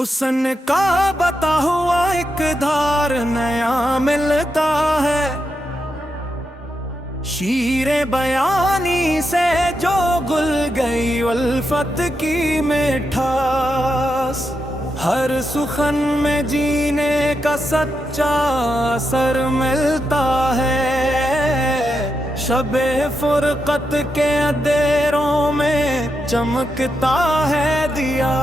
हुस्न का बता हुआ एक धार नया मिलता है। शीरे बयानी से जो गुल गई उल्फत की मिठास, हर सुखन में जीने का सच्चा असर मिलता है। शबे फुरकत के अंधेरों में चमकता है दिया,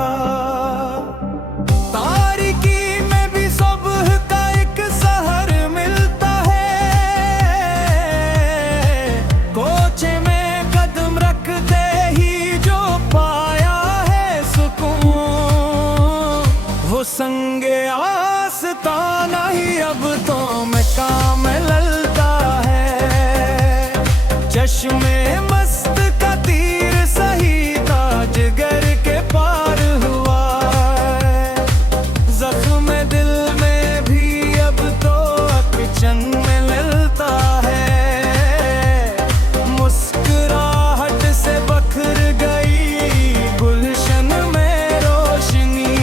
तारीकी में भी सुबह का एक सहर मिलता है। कोचे में कदम रखते ही जो पाया है सुकून, वो संगे आस्ताना ही अब तो में काम ललता है। चश्मे मस्त का तीर सही था जिगर के पार हुआ, जख्म दिल में भी अब तो अकचन में मिलता है। मुस्कुराहट से बखर गई गुलशन में रोशनी,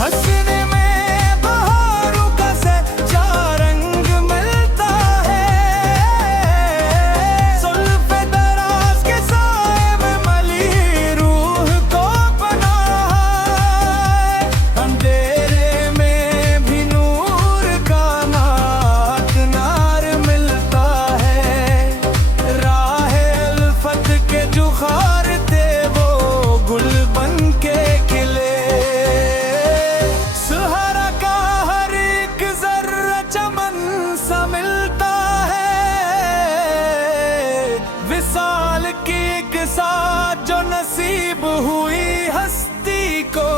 हंसने में बहारों का सच्चा रंग मिलता है। जुल्फ़े दराज के साए में मली रूह को पनाह, अंधेरे में भी नूर का नात नार मिलता है। राह उल्फत के जुखार थे वो गुल बन के खिले, सुहारा का हर एक जर्रा चमन सा मिलता है। विसाल की एक साथ जो नसीब हुई हस्ती को,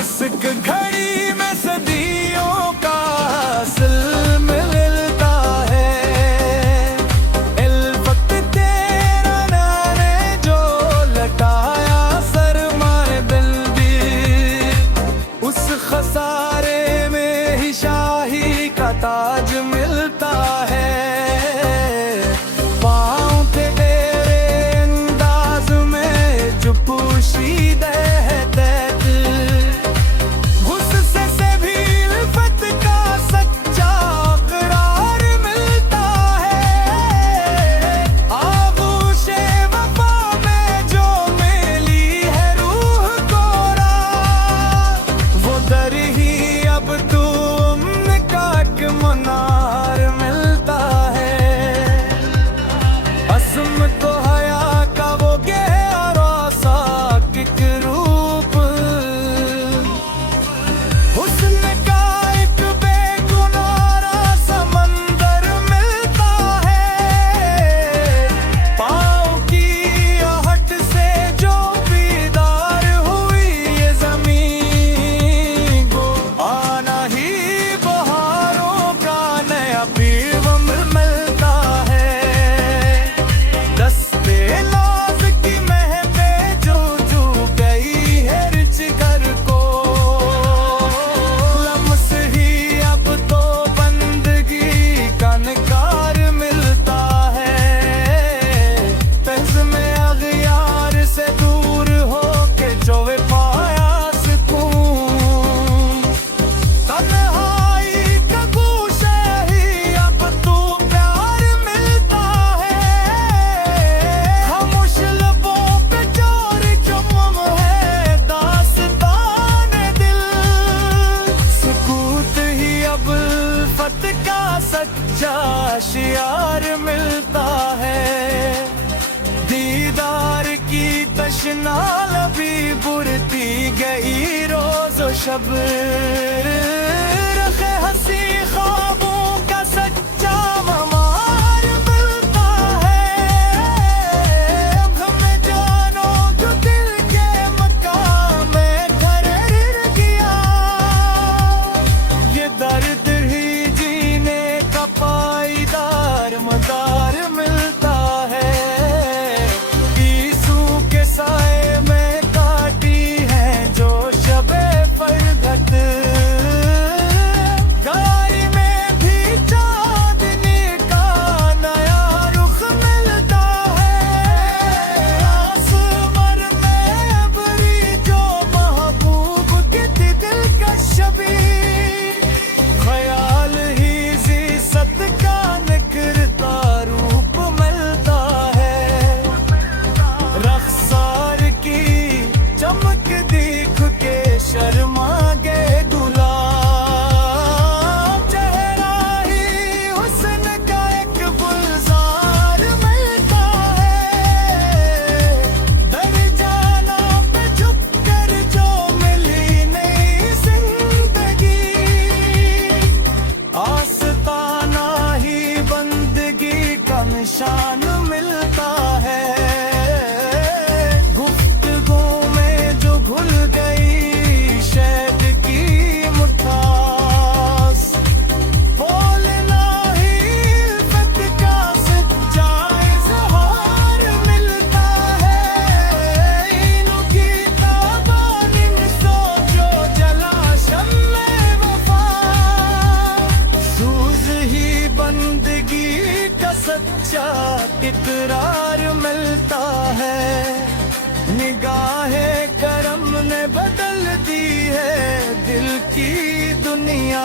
इस घड़ी में सदियों का हासिल मिलता है। इल्फत तेरा नारे जो लटाया सरमाए दिल भी, उस खसारे में ही शाही का ताज मिलता है। पाँव थे तेरे अंदाज में जो पोशीदे है तैत, गुस्से से भी उल्फत का सच्चा इकरार मिलता है। आगोशे वफा में जो मिली है रूह को राह, वो दर ही अब तू उनका एक मुनार मिलता है। असम तो हया का वो गहरा सा एक रूप, हुस्न का एक बेगुनारा समंदर मिलता है। पाँव की आहट से जो बीदार हुई ये ज़मीन को, आना ही बहारों का नया पीर मिलता है। दस्ते नाज की महके जो चू गई है रिच घर को, लम्स ही अब तो बंदगी का निकार मिलता है। तज़ में अग़यार से दूर हो के जो वे पाया सुकून, तन्हाई का गूशे ही अब तू प्यार मिलता है। खामोश लबों पे चोरी चुम है दास्तान दिल, सुकूत ही अब उल्फत का सच्चा शियार मिलता है। दीदार की तशना लबी बुरती गई रोज़ो शब, रखे हंसी ख्वाबों का सच्चा ममार मिलता है। हमें जानो जो दिल के मकाम में ठहर गया, ये दर्द ही जीने का पाईदार मदार मिलता है। यीशु के साए में काटी है जो शबे फरगत, चमक दिख के शर्मा गे गुलाब, चेहरा ही हुस्न का एक गुलजार मिलता है, डर जाना पे झुक कर जो मिली नई जिंदगी, आस्ताना ही बंदगी का निशान मिलता है, गुफ्तगू में जो घुल गई शहद की मिठास, बोलना ही इल्फत का सच्चा इज़हार मिलता है, इनकी ताबानिन सोचो जला शम्मे वफा, सूझ ही बंदगी का सच्चा इकरार मिलता है, निगाहे करम ने बदल दी है दिल की दुनिया।